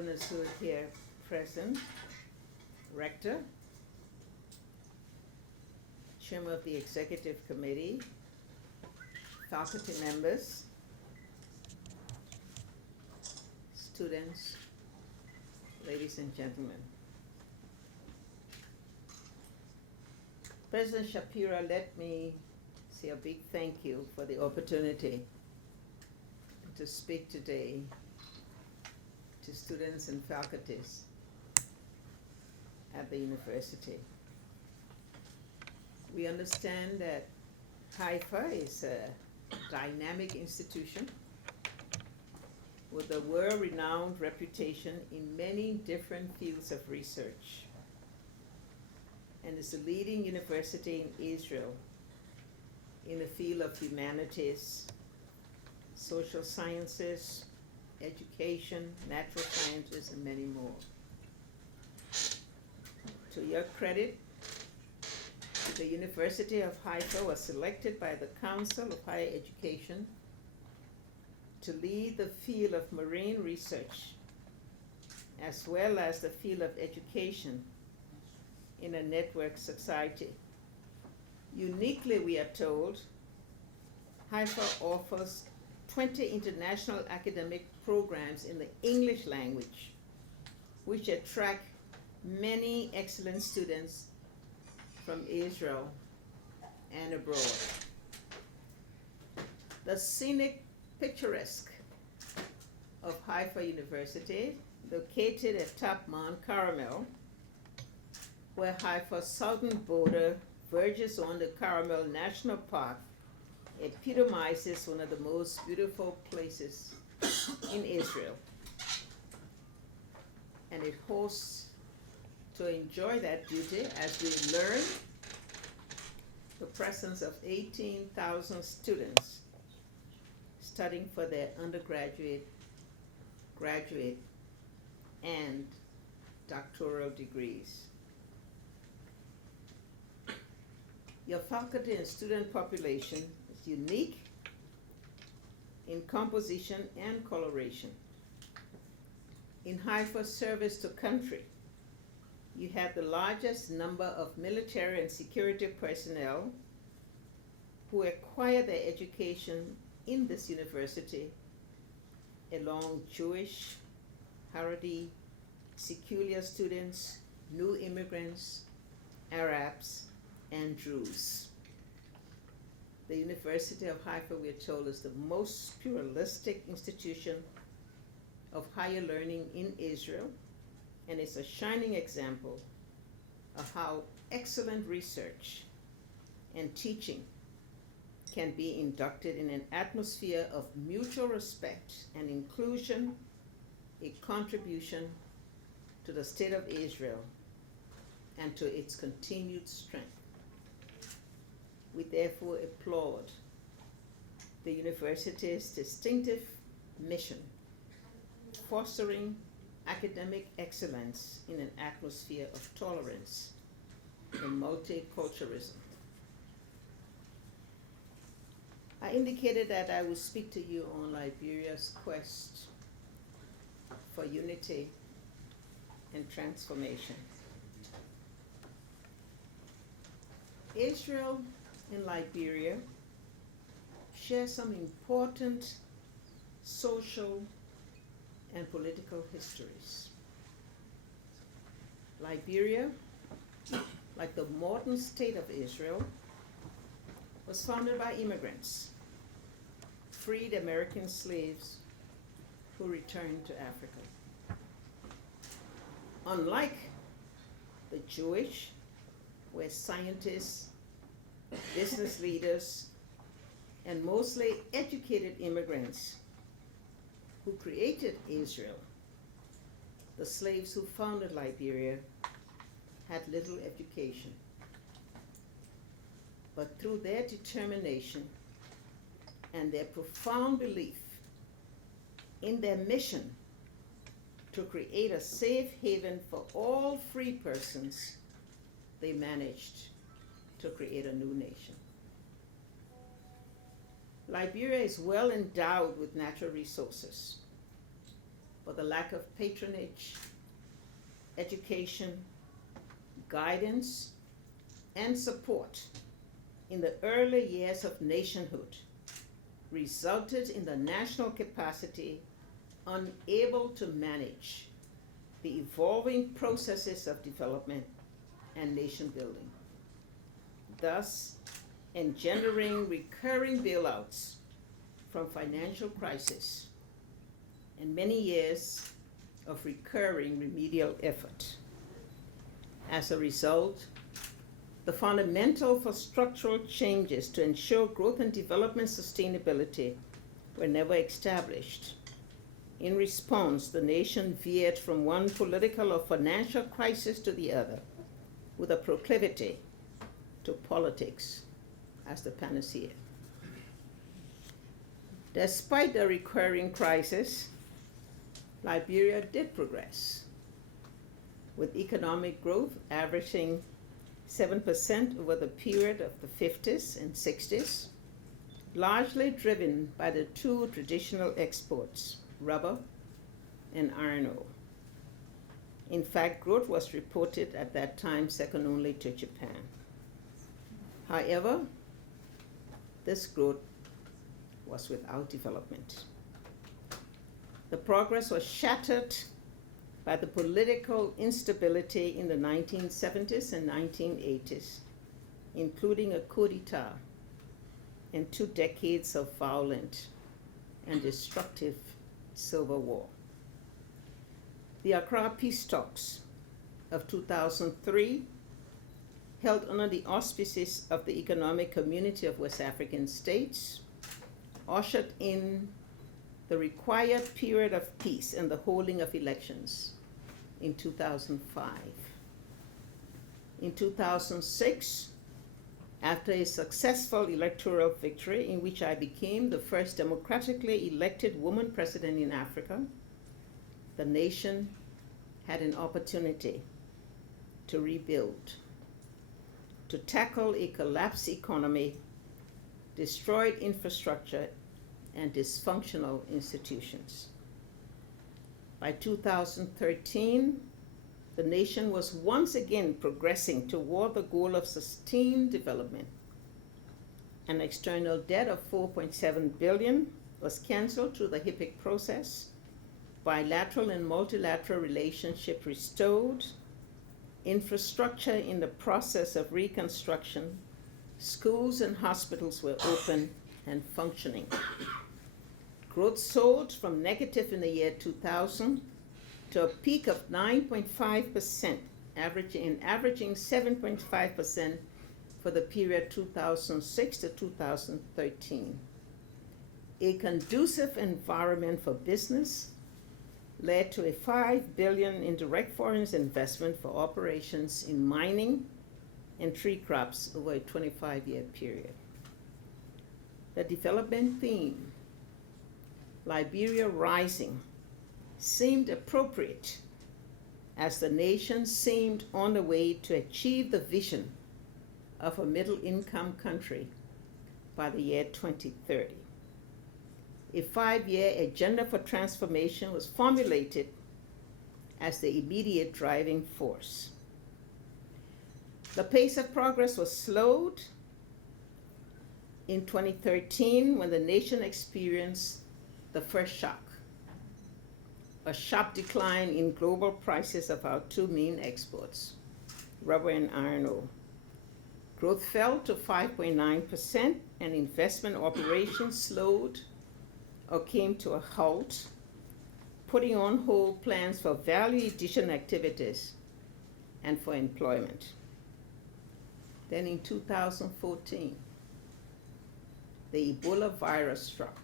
governors who are here present, Rector, Chairman of the Executive Committee, faculty members, students, ladies and gentlemen. President Shapiro, let me say a big thank you for the opportunity to speak today to students and faculties at the university. We understand that Haifa is a dynamic institution with a world-renowned reputation in many different fields of research, and is the leading university in Israel in the field of humanities, social sciences, education, natural sciences, and many more. To your credit, the University of Haifa was selected by the Council of Higher Education to lead the field of marine research, as well as the field of education in a network society. Uniquely, we are told, Haifa offers 20 international academic programs in the English language, which attract many excellent students from Israel and abroad. The scenic picturesque of Haifa University, located atop Mount Carmel, where Haifa's southern border verges on the Carmel National Park, epitomizes one of the most beautiful places in Israel. And it hosts to enjoy that beauty as we learn the presence of 18,000 students studying for their undergraduate, graduate, and doctoral degrees. Your faculty and student population is unique in composition and coloration. In Haifa's service to country, you have the largest number of military and security personnel who acquire their education in this university, along Jewish, Haredi, secular students, new immigrants, Arabs, and Druze. The University of Haifa, we are told, is the most pluralistic institution of higher learning in Israel, and is a shining example of how excellent research and teaching can be inducted in an atmosphere of mutual respect and inclusion, a contribution to the state of Israel and to its continued strength. We therefore applaud the university's distinctive mission, fostering academic excellence in an atmosphere of tolerance and multiculturalism. I indicated that I would speak to you on Liberia's quest for unity and transformation. Israel and Liberia share some important social and political histories. Liberia, like the modern state of Israel, was founded by immigrants, freed American slaves who returned to Africa. Unlike the Jewish, where scientists, business leaders, and mostly educated immigrants who created Israel, the slaves who founded Liberia had little education. But through their determination and their profound belief in their mission to create a safe haven for all free persons, they managed to create a new nation. Liberia is well endowed with natural resources. for the lack of patronage, education, guidance, and support in the early years of nationhood resulted in the national capacity unable to manage the evolving processes of development and nation building, thus engendering recurring bailouts from financial crisis and many years of recurring remedial effort. As a result, the fundamental for structural changes to ensure growth and development sustainability were never established. In response, the nation veered from one political or financial crisis to the other, with a proclivity to politics as the panacea. Despite the recurring crisis, Liberia did progress, with economic growth averaging 7% over the period of the 50s and 60s, largely driven by the two traditional exports, rubber and iron ore. In fact, growth was reported at that time second only to Japan. However, this growth was without development. The progress was shattered by the political instability in the 1970s and 1980s, including a coup d'etat and 2 decades of violent and destructive civil war. The Accra peace talks of 2003, held under the auspices of the Economic Community of West African States, ushered in the required period of peace and the holding of elections in 2005. In 2006, after a successful electoral victory in which I became the first democratically elected woman president in Africa, the nation had an opportunity to rebuild, to tackle a collapsed economy, destroyed infrastructure, and dysfunctional institutions. By 2013, the nation was once again progressing toward the goal of sustained development. An external debt of $4.7 billion was canceled through the HIPC process, bilateral and multilateral relationship restored, infrastructure in the process of reconstruction, schools and hospitals were open and functioning. Growth soared from negative in the year 2000 to a peak of 9.5%, averaging 7.5% for the period 2006 to 2013. A conducive environment for business led to a $5 billion in direct foreign investment for operations in mining and tree crops over a 25-year period. The development theme, Liberia Rising, seemed appropriate as the nation seemed on the way to achieve the vision of a middle-income country by the year 2030. A 5-year agenda for transformation was formulated as the immediate driving force. The pace of progress was slowed in 2013 when the nation experienced the first shock, a sharp decline in global prices of our 2 main exports, rubber and iron ore. Growth fell to 5.9% and investment operations slowed or came to a halt, putting on hold plans for value addition activities and for employment. Then in 2014, the Ebola virus struck,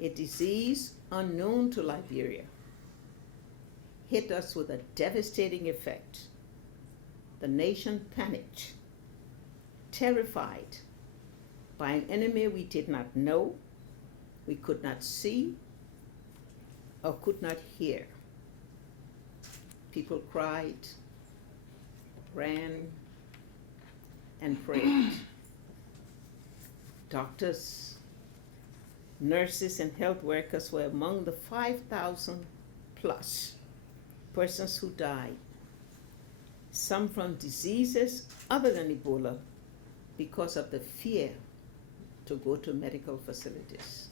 a disease unknown to Liberia, hit us with a devastating effect. The nation panicked, terrified by an enemy we did not know, we could not see, or could not hear. People cried, ran, and prayed. Doctors, nurses, and health workers were among the 5,000 plus persons who died, some from diseases other than Ebola, because of the fear to go to medical facilities.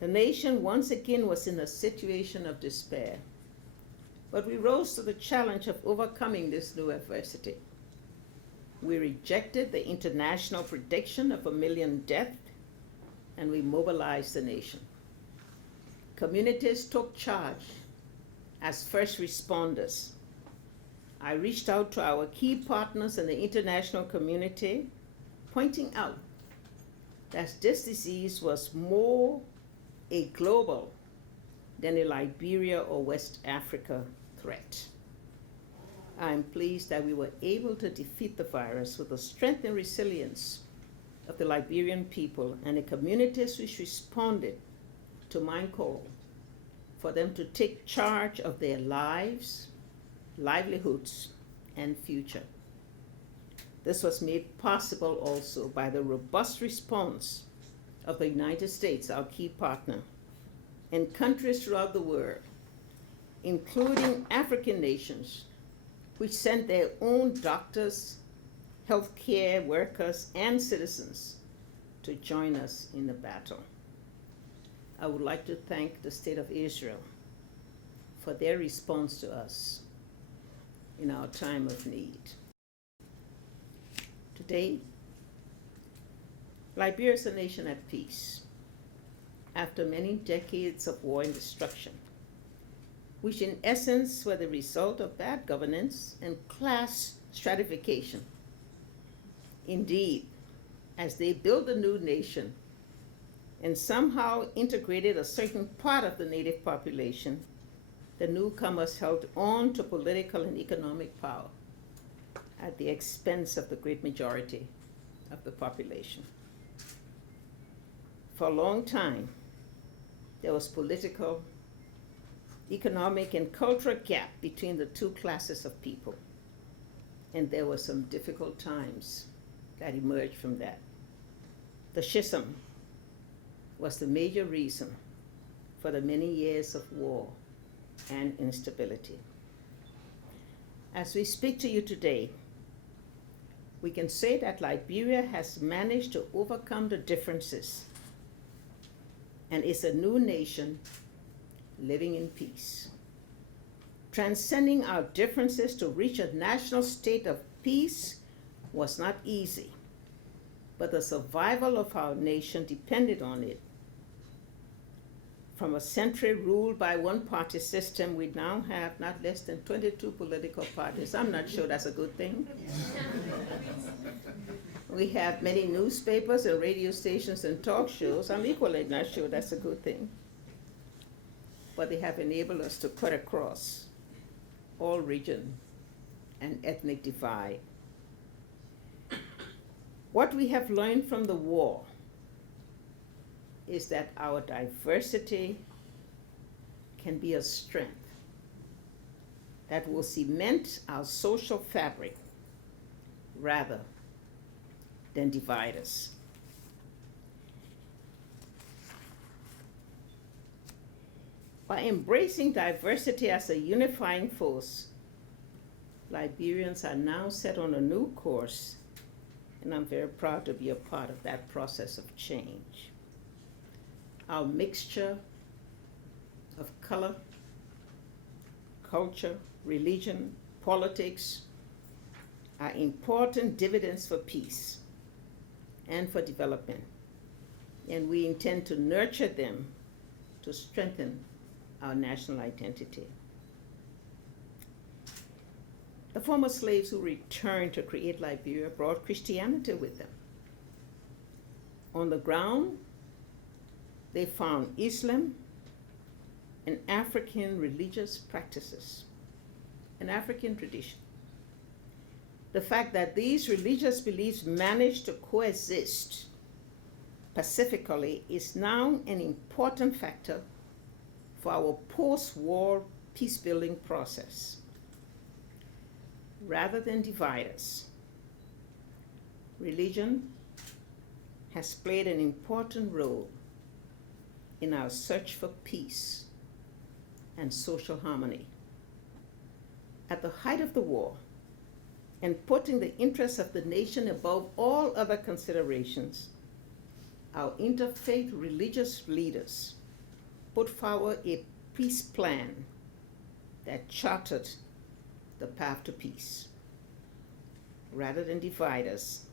The nation once again was in a situation of despair, but we rose to the challenge of overcoming this new adversity. We rejected the international prediction of 1 million deaths, and we mobilized the nation. Communities took charge as first responders. I reached out to our key partners in the international community, pointing out that this disease was more a global than a Liberia or West Africa threat. I'm pleased that we were able to defeat the virus with the strength and resilience of the Liberian people and the communities which responded to my call for them to take charge of their lives, livelihoods, and future. This was made possible also by the robust response of the United States, our key partner, and countries throughout the world, including African nations, which sent their own doctors, healthcare workers, and citizens to join us in the battle. I would like to thank the State of Israel for their response to us in our time of need. Today, Liberia is a nation at peace after many decades of war and destruction, which in essence were the result of bad governance and class stratification. Indeed, as they built a new nation and somehow integrated a certain part of the native population, the newcomers held on to political and economic power at the expense of the great majority of the population. For a long time, there was political, economic, and cultural gap between the two classes of people. And there were some difficult times that emerged from that. The schism was the major reason for the many years of war and instability. As we speak to you today, we can say that Liberia has managed to overcome the differences and is a new nation living in peace. Transcending our differences to reach a national state of peace was not easy, but the survival of our nation depended on it. From a century ruled by one-party system, we now have not less than 22 political parties. I'm not sure that's a good thing. We have many newspapers and radio stations and talk shows. I'm equally not sure that's a good thing. But they have enabled us to cut across all region and ethnic divide. What we have learned from the war is that our diversity can be a strength that will cement our social fabric rather than divide us. By embracing diversity as a unifying force, Liberians are now set on a new course, and I'm very proud to be a part of that process of change. Our mixture of color, culture, religion, politics are important dividends for peace and for development, and we intend to nurture them to strengthen our national identity. The former slaves who returned to create Liberia brought Christianity with them. On the ground, they found Islam and African religious practices, an African tradition. The fact that these religious beliefs managed to coexist pacifically is now an important factor for our post-war peace-building process. Rather than divide us, religion has played an important role in our search for peace and social harmony. At the height of the war, and putting the interests of the nation above all other considerations, our interfaith religious leaders put forward a peace plan that charted the path to peace. Rather than divide us,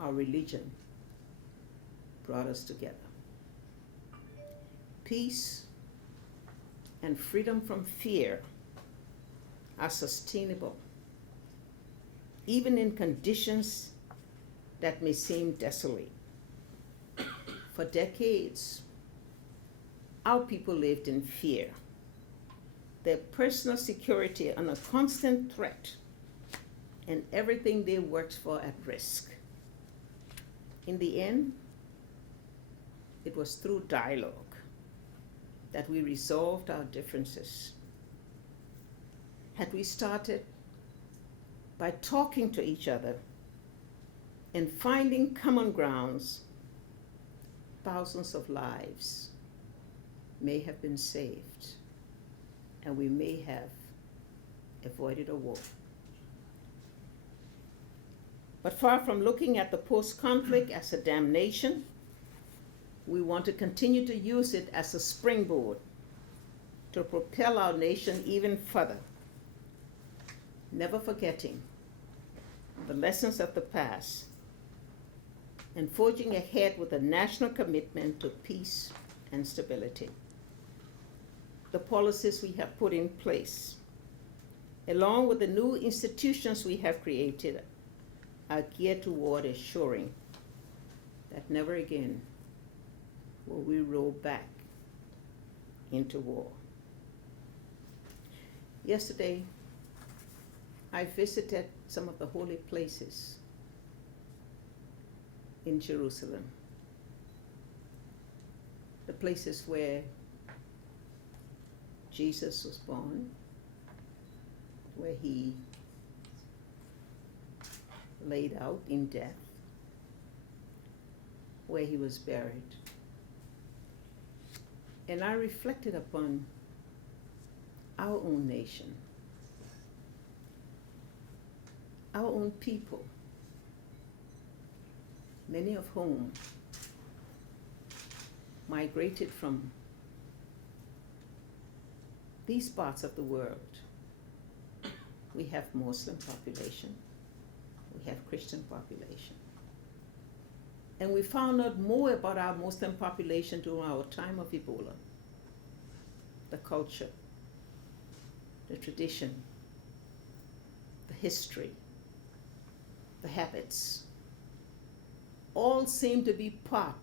our religion brought us together. Peace and freedom from fear are sustainable, even in conditions that may seem desolate. For decades, our people lived in fear, their personal security under constant threat, and everything they worked for at risk. In the end, it was through dialogue that we resolved our differences. Had we started by talking to each other and finding common grounds, thousands of lives may have been saved, and we may have avoided a war. But far from looking at the post-conflict as a damnation, we want to continue to use it as a springboard to propel our nation even further, never forgetting the lessons of the past and forging ahead with a national commitment to peace and stability. The policies we have put in place, along with the new institutions we have created, are geared toward assuring that never again will we roll back into war. Yesterday, I visited some of the holy places in Jerusalem, the places where Jesus was born, where he laid out in death, where he was buried. And I reflected upon our own nation, our own people, many of whom migrated from these parts of the world. We have Muslim population, we have Christian population. And we found out more about our Muslim population during our time of Ebola. The culture, the tradition, the history, the habits, all seem to be part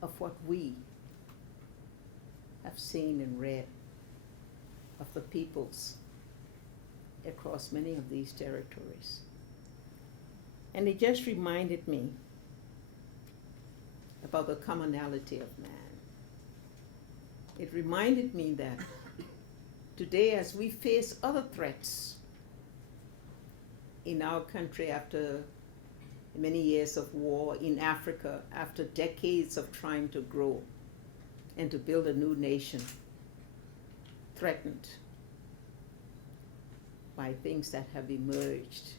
of what we have seen and read of the peoples across many of these territories. And it just reminded me about the commonality of man. It reminded me that today, as we face other threats in our country after many years of war, in Africa after decades of trying to grow and to build a new nation, threatened by things that have emerged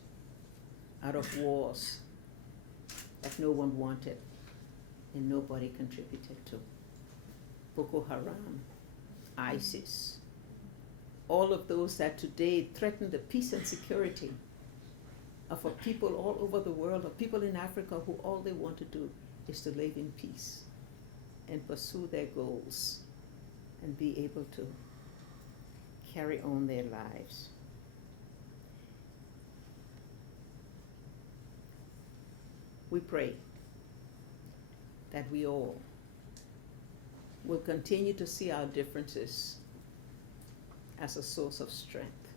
out of wars that no one wanted and nobody contributed to. Boko Haram, ISIS, all of those that today threaten the peace and security of a people all over the world, of people in Africa who all they want to do is to live in peace and pursue their goals and be able to carry on their lives. We pray that we all will continue to see our differences as a source of strength,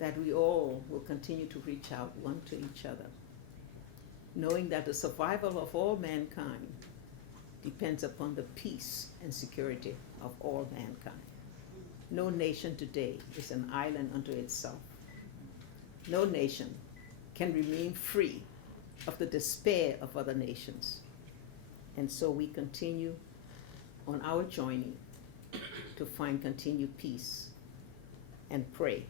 that we all will continue to reach out one to each other, knowing that the survival of all mankind depends upon the peace and security of all mankind. No nation today is an island unto itself. No nation can remain free of the despair of other nations. And so we continue on our journey to find continued peace and pray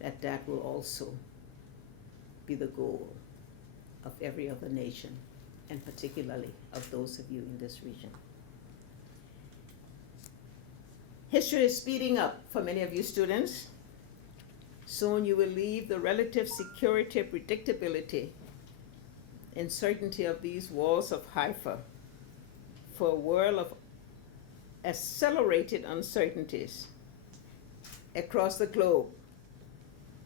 that that will also be the goal of every other nation, and particularly of those of you in this region. History is speeding up for many of you students. Soon you will leave the relative security, predictability, and certainty of these walls of Haifa for a world of accelerated uncertainties across the globe.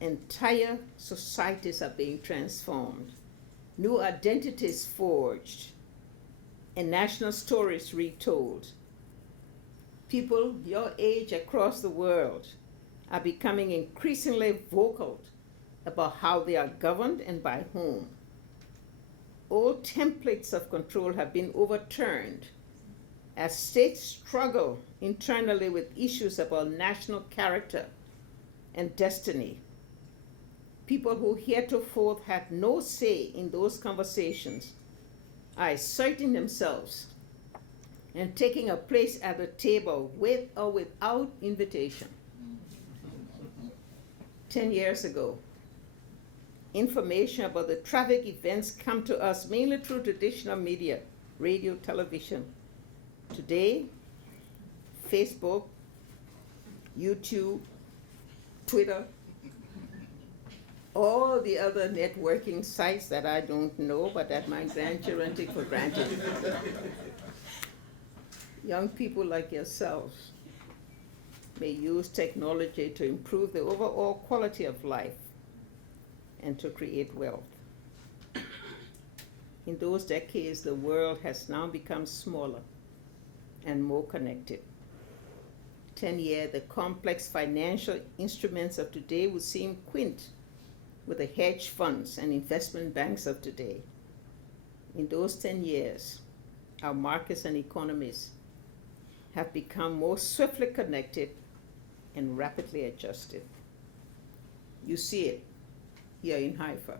Entire societies are being transformed, new identities forged, and national stories retold. People your age across the world are becoming increasingly vocal about how they are governed and by whom. Old templates of control have been overturned as states struggle internally with issues about national character and destiny. People who heretofore had no say in those conversations are asserting themselves and taking a place at the table with or without invitation. 10 years ago, information about the tragic events come to us mainly through traditional media, radio, television. Today, Facebook, YouTube, Twitter, all the other networking sites that I don't know, but that my grandchildren take for granted. Young people like yourselves may use technology to improve the overall quality of life and to create wealth. In those decades, the world has now become smaller and more connected. 10 years, the complex financial instruments of today would seem quaint with the hedge funds and investment banks of today. In those 10 years, our markets and economies have become more swiftly connected and rapidly adjusted. You see it here in Haifa.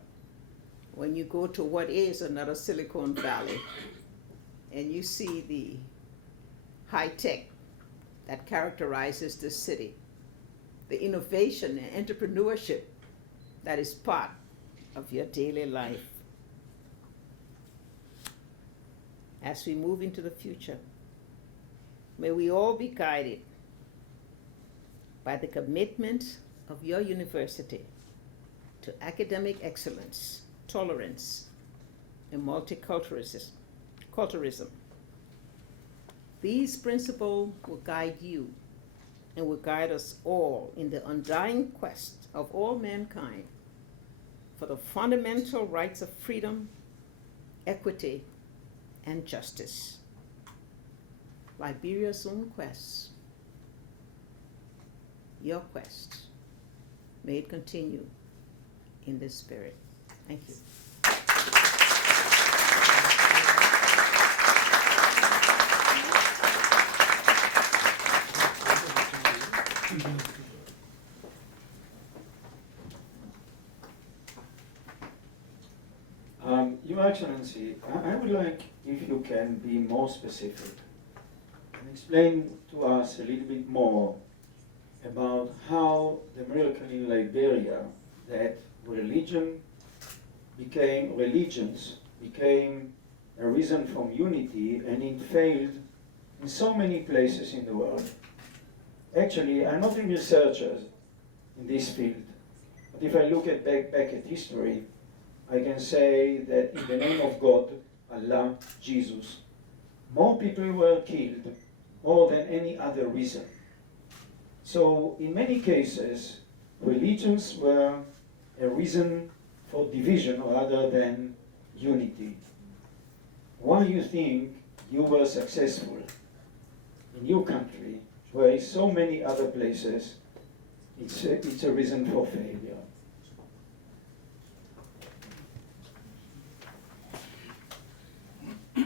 When you go to what is another Silicon Valley, and you see the high tech that characterizes this city, the innovation and entrepreneurship that is part of your daily life. As we move into the future, may we all be guided by the commitment of your university to academic excellence, tolerance, and multiculturalism. These principles will guide you and will guide us all in the undying quest of all mankind for the fundamental rights of freedom, equity, and justice. Liberia's own quest, your quest, may it continue in this spirit. Thank you. Your Excellency, I would like if you can be more specific and explain to us a little bit more about how the miracle in Liberia that religions became a reason for unity, and it failed in so many places in the world. Actually, I'm not a researcher in this field, but if I look back at history, I can say that in the name of God, Allah, Jesus, more people were killed more than any other reason. So in many cases, religions were a reason for division rather than unity. Why do you think you were successful in your country, where in so many other places it's a reason for failure? I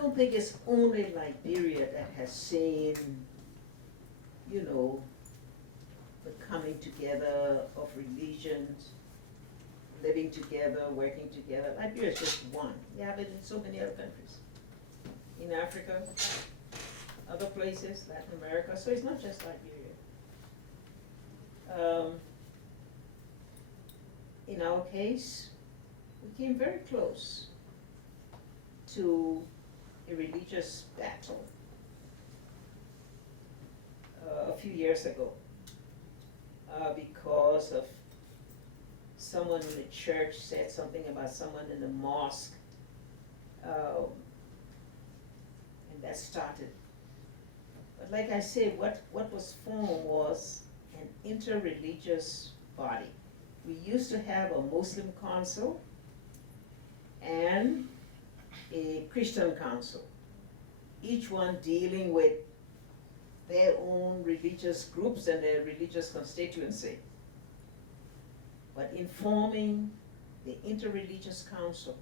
don't think it's only Liberia that has seen, the the coming together of religions, living together, working together. Liberia is just one. You have it in so many other countries. In Africa, other places, Latin America, so it's not just Liberia. In our case, we came very close to a religious battle a few years ago because of someone in the church said something about someone in the mosque, and that started. But like I said, what was formed was an interreligious body. We used to have a Muslim council and a Christian council, each one dealing with their own religious groups and their religious constituency. But in forming the interreligious council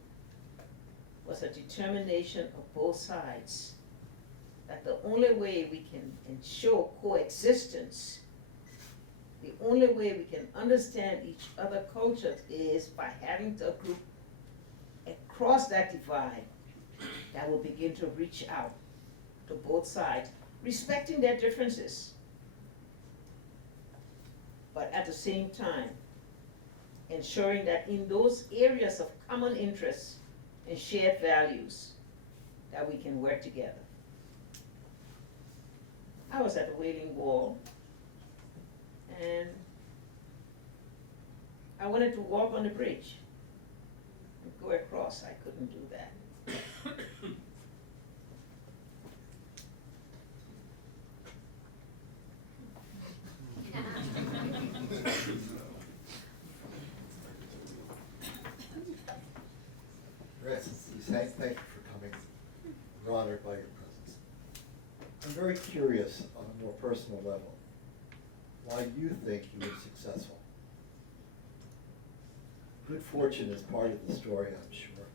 was a determination of both sides that the only way we can ensure coexistence, the only way we can understand each other cultures is by having a group across that divide that will begin to reach out to both sides, respecting their differences, but at the same time ensuring that in those areas of common interests and shared values that we can work together. I was at the Wailing Wall and I wanted to walk on the bridge and go across. I couldn't do that. Thank you for coming. We're honored by your presence. I'm very curious on a more personal level why you think you were successful. Good fortune is part of the story, I'm sure,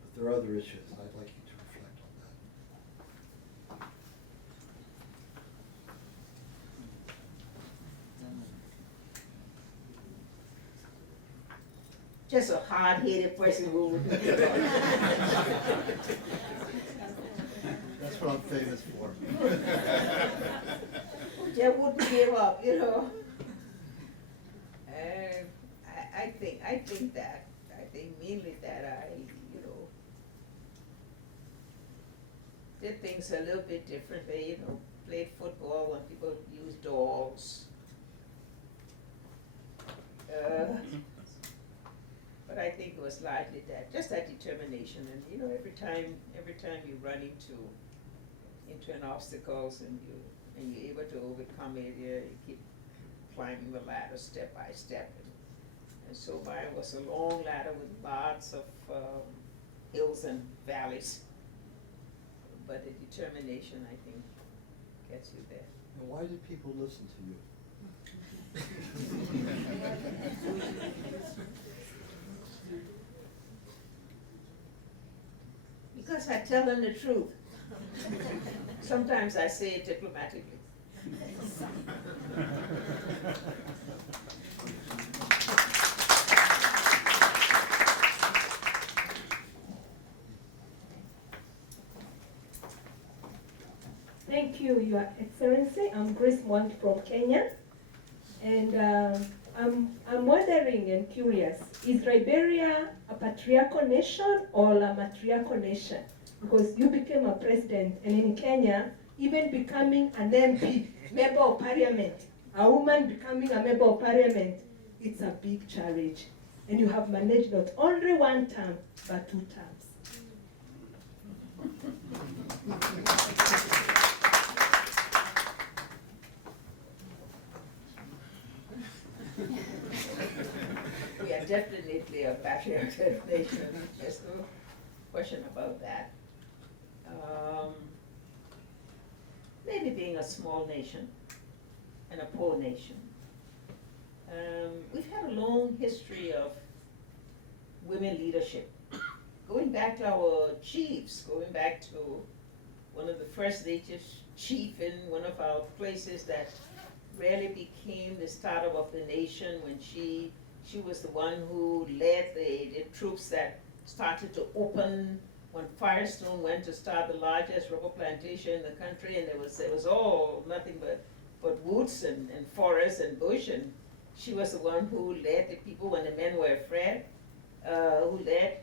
but there are other issues. I'd like you to reflect on that. Just a hard-headed person who would. That's what I'm famous for. Just wouldn't give up, you know. And I think mainly that I, did things a little bit differently, played football when people used dogs. But I think it was largely that, just that determination, and every time you run into an obstacles and you're able to overcome it, you keep climbing the ladder step by step, and so mine was a long ladder with lots of hills and valleys, but the determination, I think, gets you there. And why did people listen to you? Because I tell them the truth. Sometimes I say it diplomatically. Thank you, Your Excellency. I'm Grace Mwangi from Kenya. And I'm wondering and curious, is Liberia a patriarchal nation or a matriarchal nation? Because you became a president, and in Kenya, even becoming an MP, member of parliament, a woman becoming a member of parliament, it's a big challenge. And you have managed not only one term, but 2 terms. We are definitely a patriarchal nation, there's no question about that. Maybe being a small nation and a poor nation. We've had a long history of women leadership, going back to our chiefs, going back to one of the first native chief in one of our places that really became the starter of the nation when she was the one who led the troops that started to open when Firestone went to start the largest rubber plantation in the country, and it was all nothing but woods and forests and bush, and she was the one who led the people when the men were afraid, who led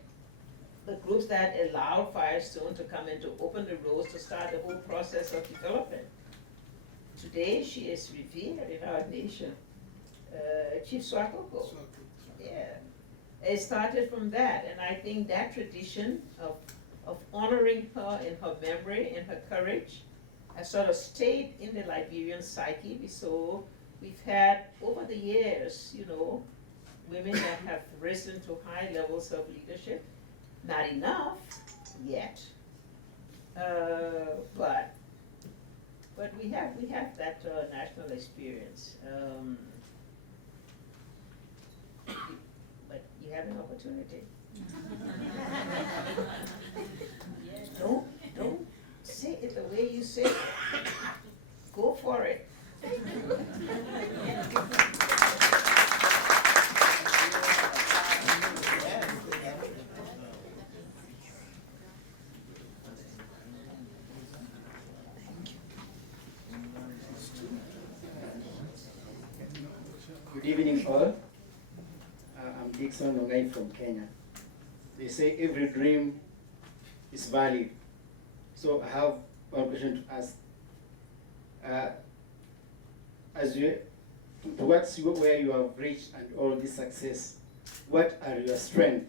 the groups that allowed Firestone to come in to open the roads to start the whole process of development. Today she is revered in our nation, Chief Swakoko. Yeah, it started from that, and I think that tradition of honoring her in her memory and her courage has sort of stayed in the Liberian psyche. So we've had over the years, you know, women that have risen to high levels of leadership. Not enough yet, but we have that national experience. But you have an opportunity. Don't say it the way you say it. Go for it. Good evening, all. I'm Dixon Ongai from Kenya. They say every dream is valid. So I have one question to ask. Towards where you have reached and all this success, what are your strengths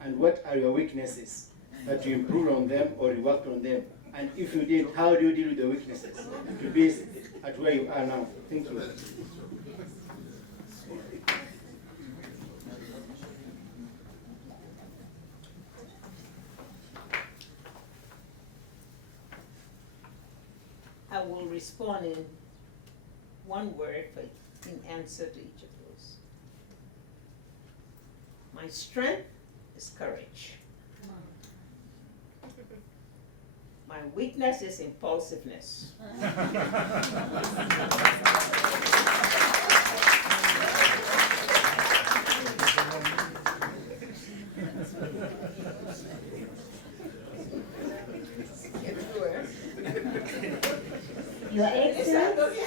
and what are your weaknesses that you improved on them or you worked on them? And if you did, how do you deal with the weaknesses to be at where you are now? Thank you. I will respond in one word, but in answer to each of those. My strength is courage. My weakness is impulsiveness. Your Excellency,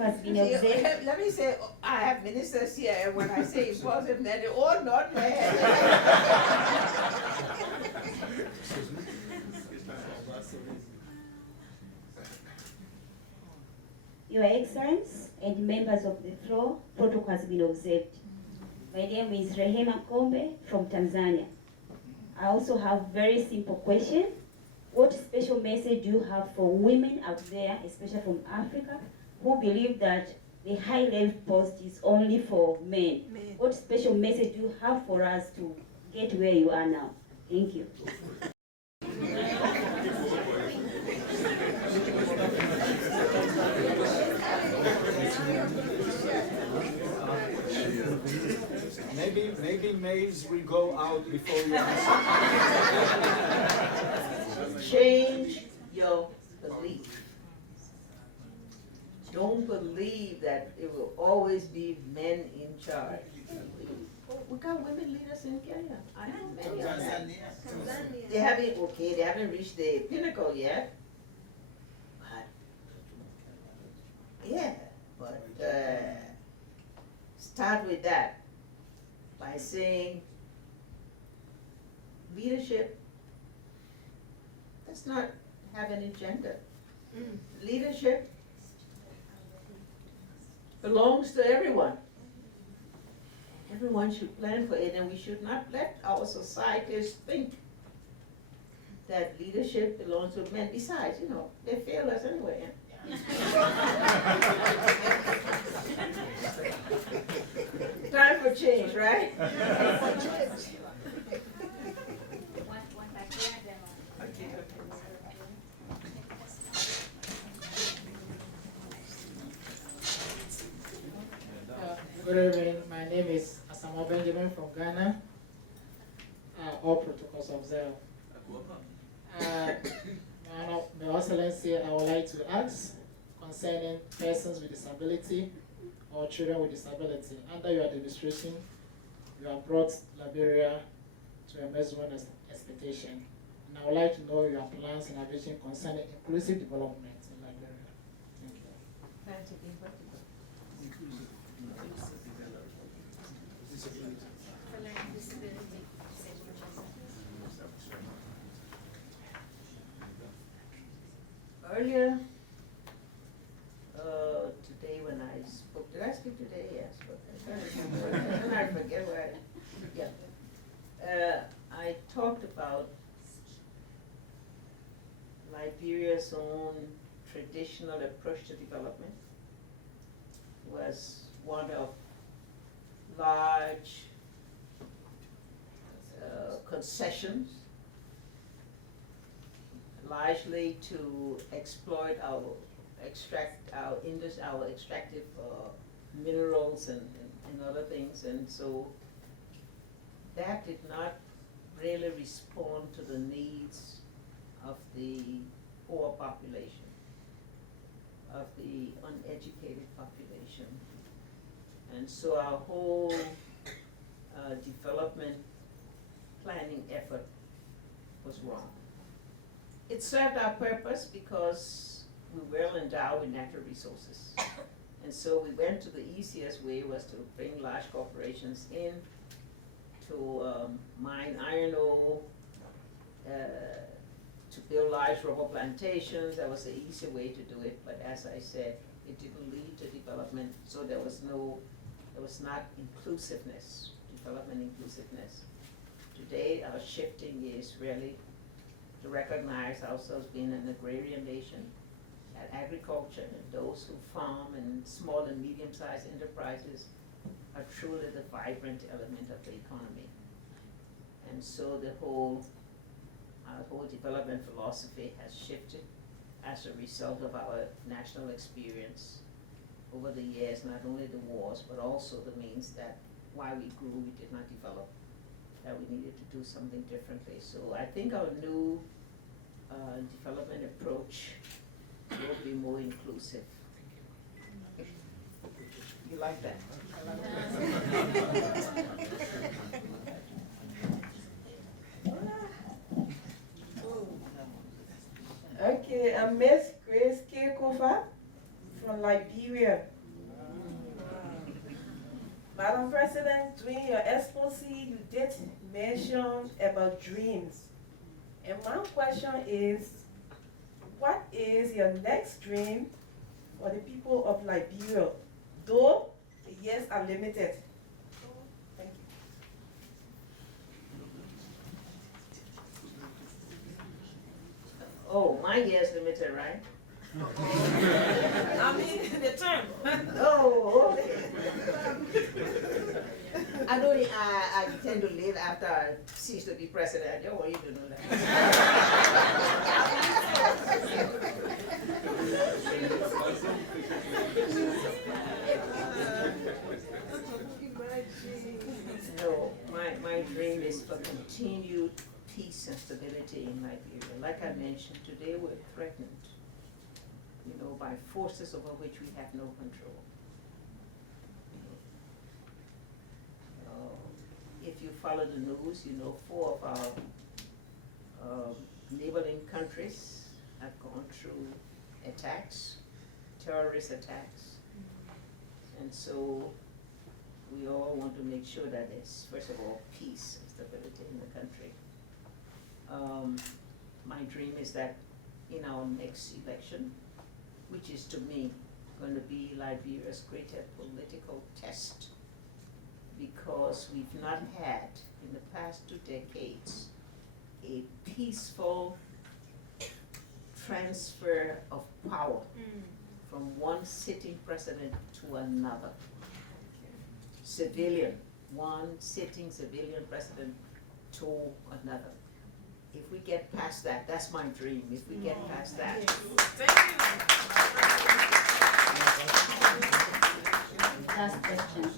has been observed. Let me say, I have ministers here, and when I say impulsive, then they all nod their head. Your Excellency and members of the floor, protocol has been observed. My name is Rehema Kombe from Tanzania. I also have very simple question. What special message do you have for women out there, especially from Africa, who believe that the high level post is only for men? What special message do you have for us to get where you are now? Thank you. Maybe males will go out before you answer. Change your belief. Don't believe that it will always be men in charge. We got women leaders in Kenya. I know many of them. They haven't reached the pinnacle yet. But start with that by saying leadership does not have any gender. Leadership belongs to everyone. Everyone should plan for it, and we should not let our societies think that leadership belongs to men. Besides, they fail us anyway. Time for change, right? Good evening. My name is Asamo Benjamin from Ghana. All protocols observed. Your Excellency, I would like to ask concerning persons with disability or children with disability. Under your administration, you have brought Liberia to a maximum expectation. And I would like to know your plans and vision concerning inclusive development in Liberia. Thank you. Earlier today when I spoke, did I speak today? Yes, but I forget where I talked about Liberia's own traditional approach to development was one of large concessions, largely to exploit our extractive minerals and other things, and so that did not really respond to the needs of the poor population, of the uneducated population. And so our whole development planning effort was wrong. It served our purpose because we were well endowed with natural resources. And so we went to the easiest way was to bring large corporations in to mine iron ore, to build large rubber plantations. That was the easy way to do it, but as I said, it didn't lead to development, so there was not inclusiveness, development inclusiveness. Today, our shifting is really to recognize ourselves being an agrarian nation, that agriculture and those who farm and small and medium-sized enterprises are truly the vibrant element of the economy. And so our whole development philosophy has shifted as a result of our national experience over the years, not only the wars, but also the means that while we grew, we did not develop, that we needed to do something differently. So I think our new development approach will be more inclusive. You like that? Okay, I'm Miss Grace Kirkova from Liberia. Madam President, during your exposé, you did mention about dreams. And my question is, what is your next dream for the people of Liberia? Though the years are limited. Thank you. Oh, my year's limited, right? I mean, the term. Oh, I tend to live after I cease to be president. I don't want you to know that. No, my dream is for continued peace and stability in Liberia. Like I mentioned, today we're threatened, by forces over which we have no control. If you follow the news, 4 of our neighboring countries have gone through attacks, terrorist attacks. And so we all want to make sure that there's, first of all, peace and stability in the country. My dream is that in our next election, which is to me going to be Liberia's greater political test, because we've not had, in the past 2 decades, a peaceful transfer of power from one sitting president to another. One sitting civilian president to another. If we get past that, that's my dream, if we get past that. Last question.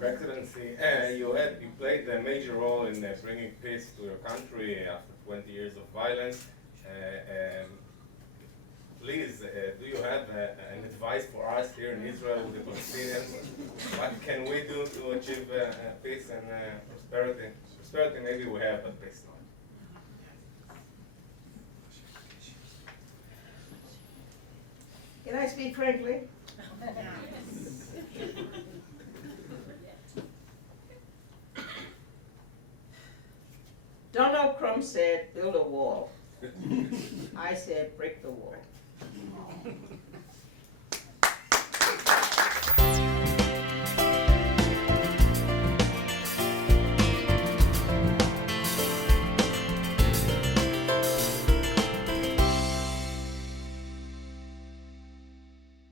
Your Excellency, you played a major role in bringing peace to your country after 20 years of violence. Please, do you have an advice for us here in Israel with the Palestinians? What can we do to achieve peace and prosperity? Prosperity maybe we have, but peace not. Can I speak frankly? Donald Trump said, build a wall. I said, break the wall.